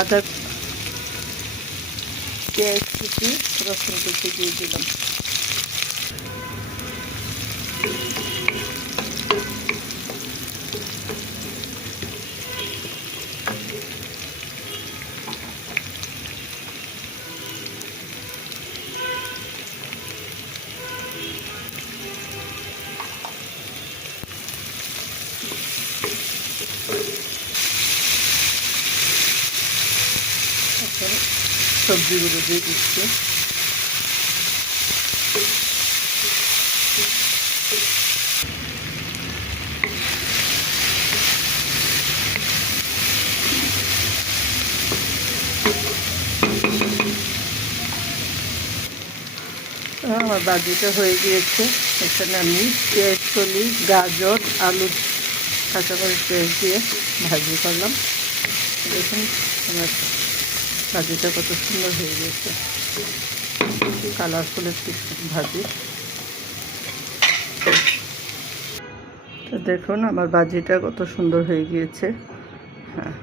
আদা পেঁয়াজ কুচি রসুন কুচি দিয়ে দিলাম। সবজিগুলো দিয়ে দিচ্ছি। আমার ভাজিটা হয়ে গিয়েছে। এখানে আমি পেঁয়াজ কলি, গাজর, আলু, কাঁচামরিচ পেঁয়াজ দিয়ে ভাজি করলাম। দেখুন আমার ভাজিটা কত সুন্দর হয়ে গিয়েছে, কালারফুল একটি ভাজি। তো দেখুন আমার ভাজিটা কত সুন্দর হয়ে গিয়েছে। হ্যাঁ।